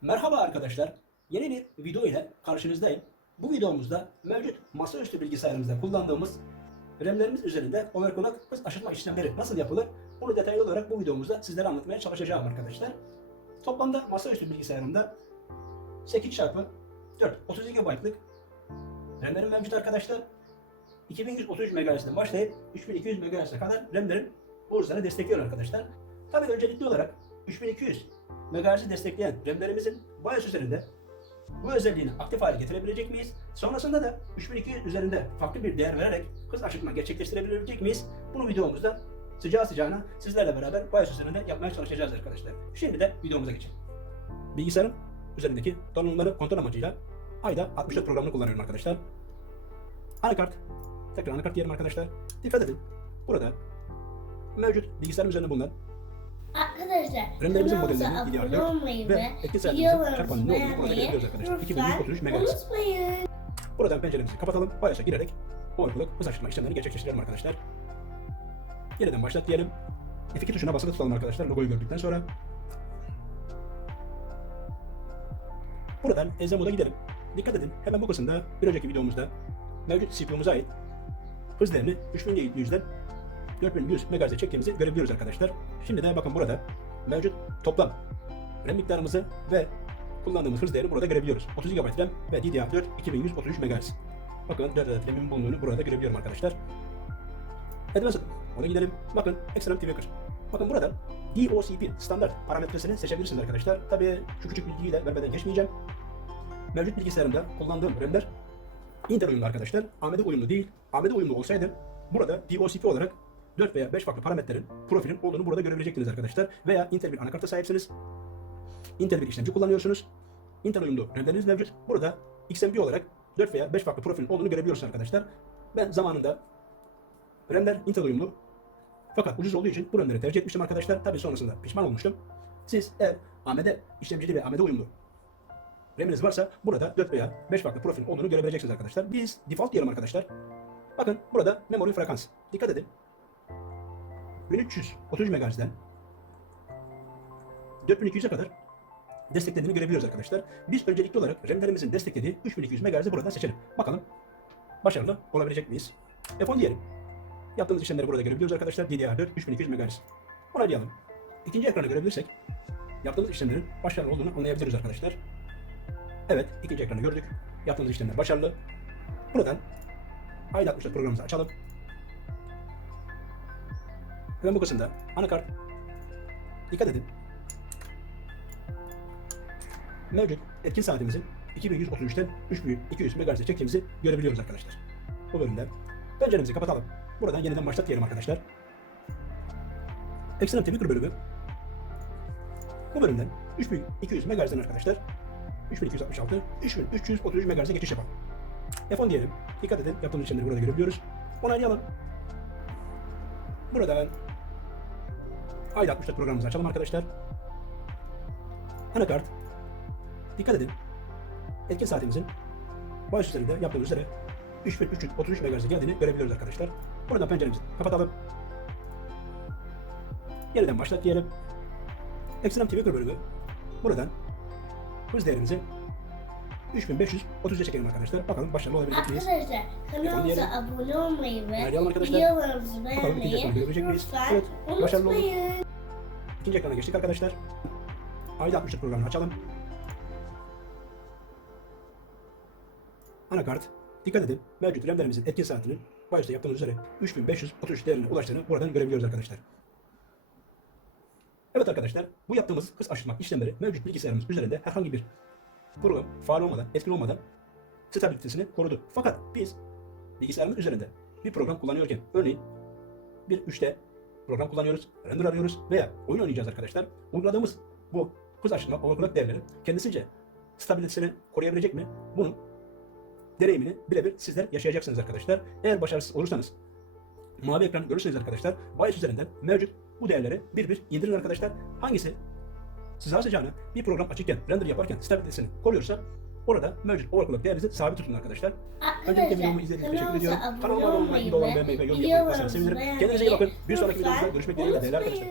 Merhaba arkadaşlar. Yeni bir video ile karşınızdayım. Bu videomuzda mevcut masaüstü bilgisayarımızda kullandığımız RAM'lerimiz üzerinde overclock hız aşırtma işlemleri nasıl yapılır? Bunu detaylı olarak bu videomuzda sizlere anlatmaya çalışacağım arkadaşlar. Toplamda masaüstü bilgisayarımda 8 çarpı 4 32 GB'lık RAM'lerim mevcut arkadaşlar. 2133 MHz'den başlayıp 3200 MHz'e kadar RAM'lerin bu hızları destekliyor arkadaşlar. Tabii öncelikli olarak 3200 MHz'i destekleyen RAM'lerimizin BIOS üzerinde bu özelliğini aktif hale getirebilecek miyiz? Sonrasında da 3200 üzerinde farklı bir değer vererek hız aşırtma gerçekleştirebilecek miyiz? Bunu videomuzda sıcağı sıcağına sizlerle beraber BIOS üzerinde yapmaya çalışacağız arkadaşlar. Şimdi de videomuza geçelim. Bilgisayarın üzerindeki donanımları kontrol amacıyla ayda 64 programını kullanıyorum arkadaşlar. Anakart, tekrar anakart diyelim arkadaşlar. Dikkat edin. Burada mevcut bilgisayarın üzerinde bulunan Arkadaşlar kanalımıza modellerini abone DDR4 olmayı ve etki saatimizi çarpanın ne olduğunu burada görebiliyoruz arkadaşlar. lütfen 2133 MHz. unutmayın. Buradan penceremizi kapatalım. BIOS'a girerek overclock hız aşırtma işlemlerini gerçekleştirelim arkadaşlar. Yeniden başlat diyelim. F2 tuşuna basılı tutalım arkadaşlar logoyu gördükten sonra. Buradan EZ moda gidelim. Dikkat edin hemen bu kısımda bir önceki videomuzda mevcut CPU'muza ait hız değerini 3700'den 4100 MHz'e çektiğimizi görebiliyoruz arkadaşlar. Şimdi de bakın burada mevcut toplam RAM miktarımızı ve kullandığımız hız değerini burada görebiliyoruz. 30 GB RAM ve DDR4 2133 MHz. Bakın 4 adet RAM'in bulunduğunu burada görebiliyorum arkadaşlar. Advanced ona gidelim. Bakın Extreme Tweaker. Bakın burada DOCP standart parametresini seçebilirsiniz arkadaşlar. Tabii şu küçük bilgiyi de vermeden geçmeyeceğim. Mevcut bilgisayarımda kullandığım RAM'ler Intel uyumlu arkadaşlar. AMD uyumlu değil. AMD uyumlu olsaydı burada DOCP olarak 4 veya 5 farklı parametrenin profilin olduğunu burada görebilecektiniz arkadaşlar. Veya Intel bir anakarta sahipsiniz. Intel bir işlemci kullanıyorsunuz. Intel uyumlu RAM'leriniz mevcut. Burada XMP olarak 4 veya 5 farklı profilin olduğunu görebiliyorsunuz arkadaşlar. Ben zamanında RAM'ler Intel uyumlu fakat ucuz olduğu için bu RAM'leri tercih etmiştim arkadaşlar. Tabii sonrasında pişman olmuştum. Siz eğer AMD işlemcili ve AMD uyumlu RAM'iniz varsa burada 4 veya 5 farklı profil olduğunu görebileceksiniz arkadaşlar. Biz default diyelim arkadaşlar. Bakın burada memory frekans. Dikkat edin. 1330 MHz'den 4200'e kadar desteklediğini görebiliyoruz arkadaşlar. Biz öncelikli olarak RAM'lerimizin desteklediği 3200 MHz'i buradan seçelim. Bakalım başarılı olabilecek miyiz? F10 diyelim. Yaptığımız işlemleri burada görebiliyoruz arkadaşlar. DDR4 3200 MHz. Onaylayalım. İkinci ekranı görebilirsek yaptığımız işlemlerin başarılı olduğunu anlayabiliriz arkadaşlar. Evet, ikinci ekranı gördük. Yaptığımız işlemler başarılı. Buradan ayda 64 programımızı açalım. Hemen bu kısımda anakart. Dikkat edin. Mevcut etkin saatimizin 2133'ten 3200 MHz'e çektiğimizi görebiliyoruz arkadaşlar. Bu bölümde penceremizi kapatalım. Buradan yeniden başlat diyelim arkadaşlar. Ekstrem Tweaker bölümü. Bu bölümden 3200 MHz'den arkadaşlar 3266, 3333 MHz'e geçiş yapalım. F10 diyelim. Dikkat edin yaptığımız işlemleri burada görebiliyoruz. Onaylayalım. Buradan ayda 64 programımızı açalım arkadaşlar. Anakart. Dikkat edin. Etkin saatimizin baş üzerinde yaptığımız üzere 3333 MHz'e geldiğini görebiliyoruz arkadaşlar. Buradan penceremizi kapatalım. Yeniden başlat diyelim. Extreme Tweaker bölümü. Buradan hız değerimizi 3530'a çekelim arkadaşlar. Bakalım başarılı olabilecek miyiz? Arkadaşlar kanalımıza abone olmayı ve videolarımızı beğenmeyi lütfen Evet, başarılı olduk. İkinci ekrana geçtik arkadaşlar. Ayda 64 programını açalım. Anakart. Dikkat edin. Mevcut RAM'lerimizin etkin saatinin başta yaptığımız üzere 3533 değerine ulaştığını buradan görebiliyoruz arkadaşlar. Evet arkadaşlar, bu yaptığımız hız aşırtma işlemleri mevcut bilgisayarımız üzerinde herhangi bir program faal olmadan, etkin olmadan stabilitesini korudu. Fakat biz bilgisayarımız üzerinde bir program kullanıyorken, örneğin bir 3D program kullanıyoruz, render arıyoruz veya oyun oynayacağız arkadaşlar. Uyguladığımız bu hız aşırtma overclock değerleri kendisince stabilitesini koruyabilecek mi? Bunun deneyimini birebir sizler yaşayacaksınız arkadaşlar. Eğer başarısız olursanız mavi ekran görürseniz arkadaşlar BIOS üzerinden mevcut bu değerleri bir bir indirin arkadaşlar. Hangisi size sıcağına bir program açıkken render yaparken stabilitesini koruyorsa orada mevcut overclock değerinizi sabit tutun arkadaşlar. Öncelikle videomu izlediğiniz için teşekkür ediyorum. Kanalıma abone olmayı, beğenmeyi ve yorum yapmayı sevinirim. Kendinize iyi bakın. Bir sonraki videomuzda görüşmek dileğiyle değerli arkadaşlar.